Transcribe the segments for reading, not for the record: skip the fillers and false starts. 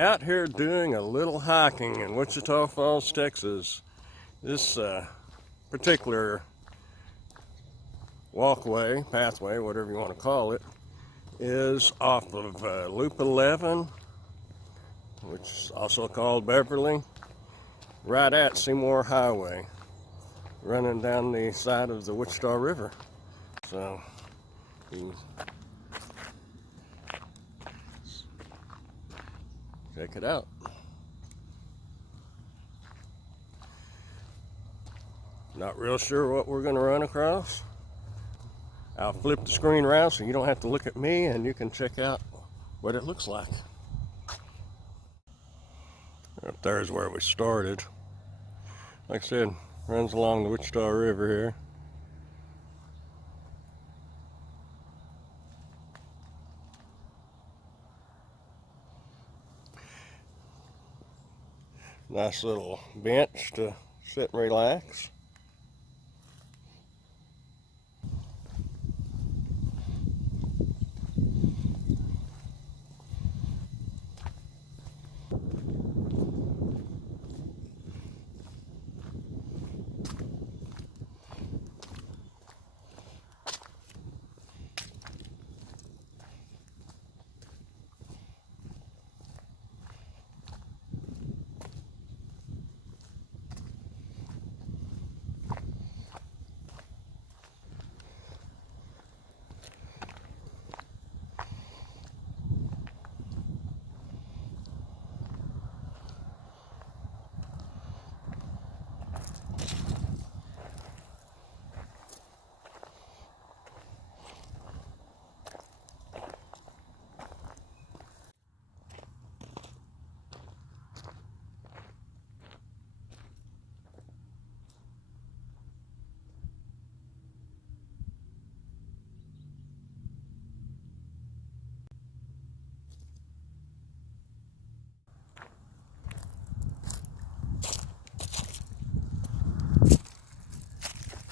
Out here doing a little hiking in Wichita Falls, Texas. This particular walkway, pathway, whatever you want to call it, is off of Loop 11, which is also called Beverly, right at Seymour Highway, running down the side of the Wichita River. So you can check it out. Not real sure what we're going to run across. I'll flip the screen around so you don't have to look at me and you can check out what it looks like. Up there is where we started. Like I said, runs along the Wichita River here. Nice little bench to sit and relax.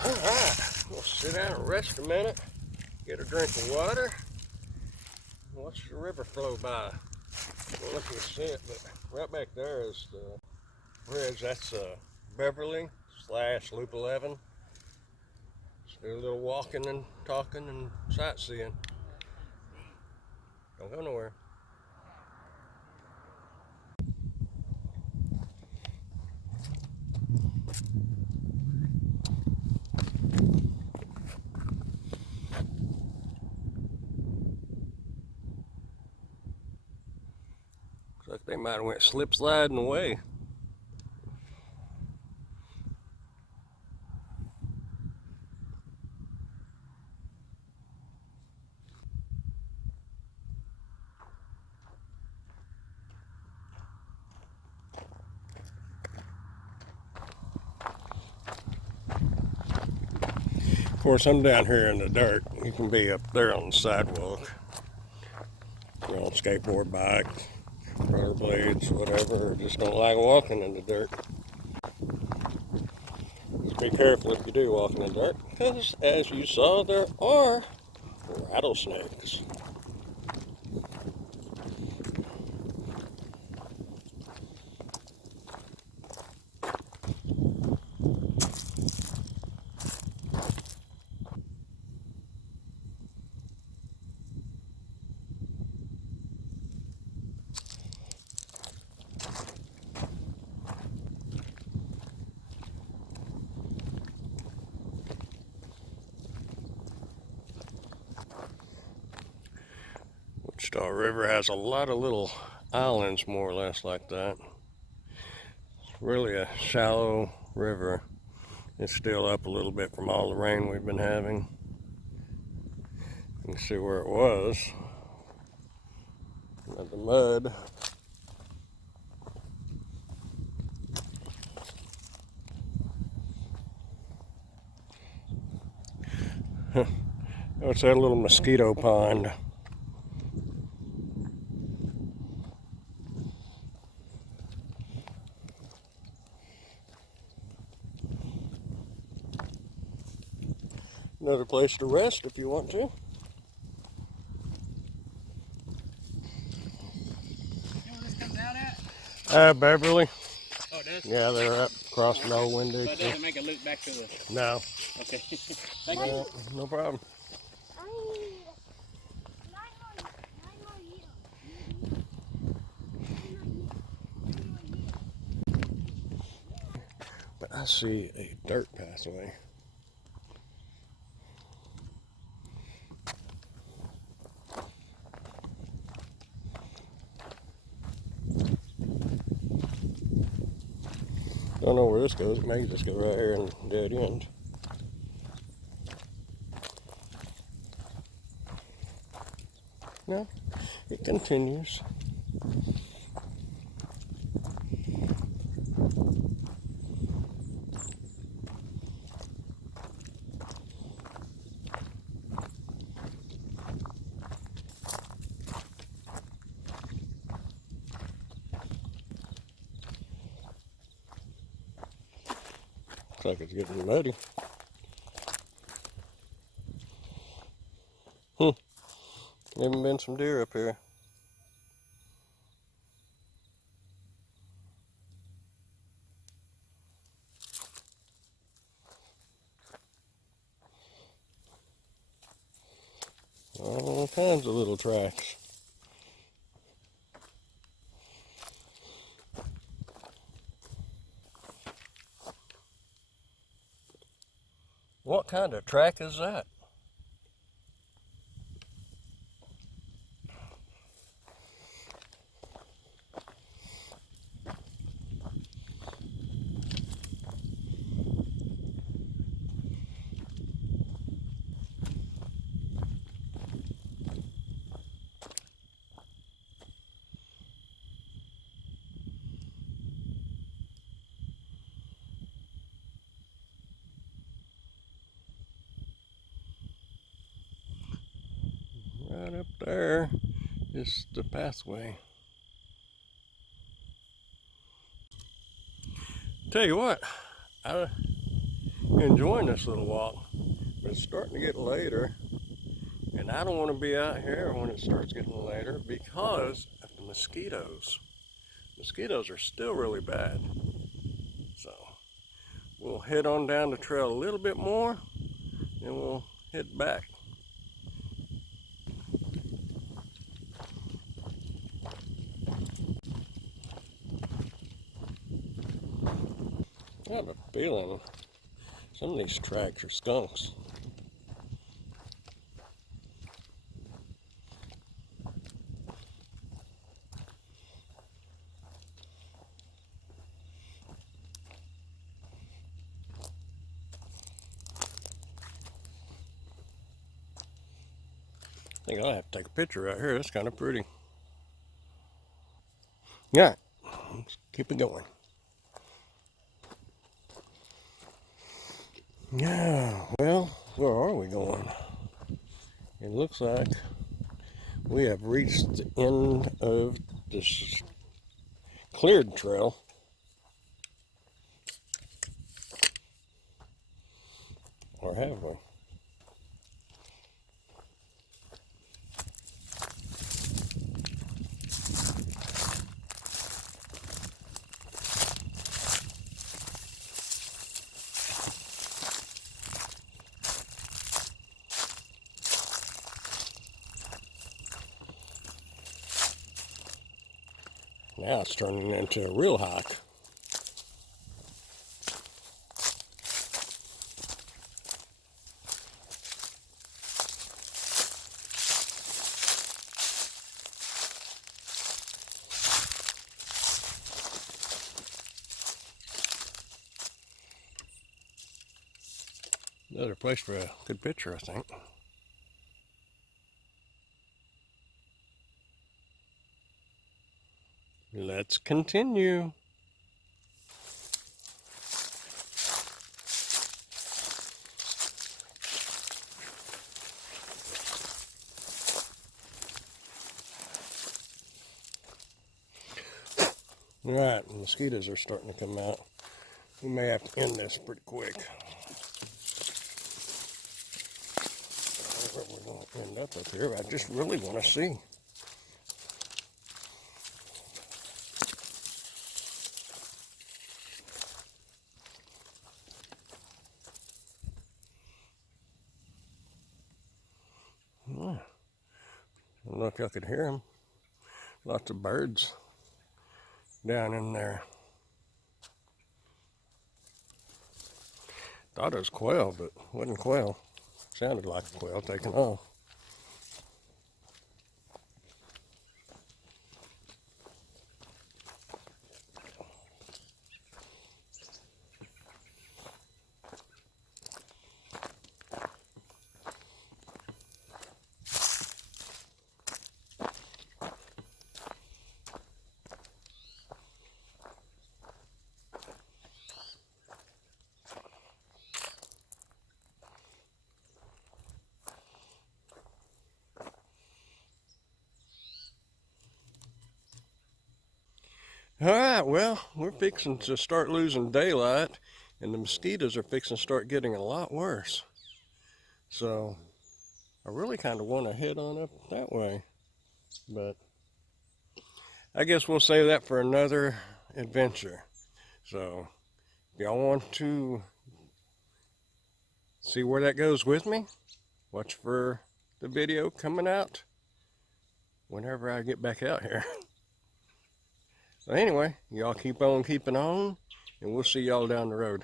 Alright, we'll sit down and rest a minute, get a drink of water, and watch the river flow by. I don't know if you can see it, but right back there is the bridge. That's Beverly / Loop 11. Just do a little walking and talking and sightseeing. Don't go nowhere. Looks like they might have went slip sliding away. Of course, I'm down here in the dirt. You can be up there on the sidewalk. You're on skateboard, bike, rollerblades, whatever, or just don't like walking in the dirt. Just be careful if you do walk in the dirt, because as you saw, there are rattlesnakes. Wichita River has a lot of little islands, more or less, like that. It's really a shallow river. It's still up a little bit from all the rain we've been having. You can see where it was. The mud. What's that little mosquito pond? Another place to rest if you want to. You know where this comes out at? Beverly. Oh, it does? Yeah, they're up across the old window. But it doesn't make a loop back to the... No. Okay. Thank you. No problem. But I see a dirt pathway. Don't know where this goes. It may just go right here and dead end. No, it continues. Looks like it's getting muddy. Even been some deer up here. All kinds of little tracks. What kind of track is that? Right up there is the pathway. Tell you what, I'm enjoying this little walk, but it's starting to get later, and I don't want to be out here when it starts getting later because of the mosquitoes. Mosquitoes are still really bad. So we'll head on down the trail a little bit more, and we'll head back. I have a feeling some of these tracks are skunks. I think I'll have to take a picture right here. That's kind of pretty. Yeah, let's keep it going. Yeah, well, where are we going? It looks like we have reached the end of this cleared trail. Or have we? Now it's turning into a real hike. Another place for a good picture, I think. Let's continue. All right, the mosquitoes are starting to come out. We may have to end this pretty quick. We're going to end up here. I just really want to see. if y'all could hear them. Lots of birds down in there. Thought it was quail, but it wasn't quail. Sounded like a quail taking off. All right, well, we're fixing to start losing daylight, and the mosquitoes are fixing to start getting a lot worse. So I really kind of want to head on up that way, but I guess we'll save that for another adventure. So if y'all want to see where that goes with me, watch for the video coming out whenever I get back out here. So anyway, y'all keep on keeping on, and we'll see y'all down the road.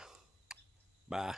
Bye.